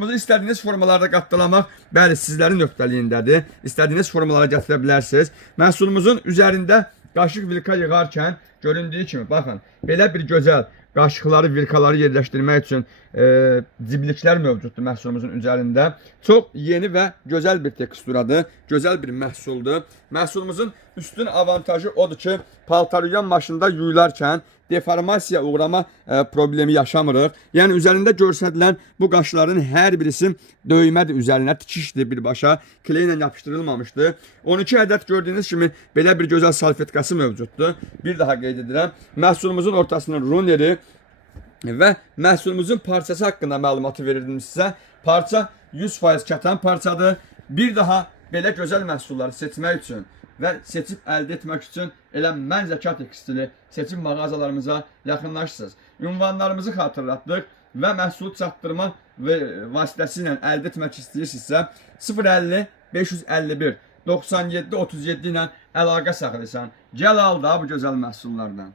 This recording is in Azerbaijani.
İstədiyiniz formalarda qatlamaq, bəli, sizlərin öhdəliyindədir. İstədiyiniz formalara gətirə bilərsiniz. Məhsulumuzun üzərində qaşıq vilka yığarkən göründüyü kimi, baxın, belə bir gözəl qaşıqları, vilkaları yerləşdirmək üçün cibliklər mövcuddur məhsulumuzun üzərində. Çox yeni və gözəl bir teksturadır, gözəl bir məhsuldur. Məhsulumuzun üstün avantajı odur ki, paltaryuyan maşında yuyularkən deformasiya uğrama problemi yaşamırıq. Yəni üzərində göstərilən bu qaşların hər birisi döymədir üzərinə, tikişdir birbaşa, kley ilə yapışdırılmamışdır. 12 ədəd gördüyünüz kimi belə bir gözəl salfetkası mövcuddur. Bir daha qeyd edirəm. Məhsulumuzun ortasının runeri və məhsulumuzun parçası haqqında məlumatı verirdim sizə. Parça 100% kətan parçadır. Bir daha belə gözəl məhsulları seçmək üçün və seçib əldə etmək üçün elə Mən Zəka Tekstili seçim mağazalarımıza yaxınlaşırsınız. Ünvanlarımızı xatırlatdıq və məhsulu çatdırma vasitəsilə əldə etmək istəyirsinizsə 050 551 97 37 ilə əlaqə saxlayırsan. Gəl al da bu gözəl məhsullardan.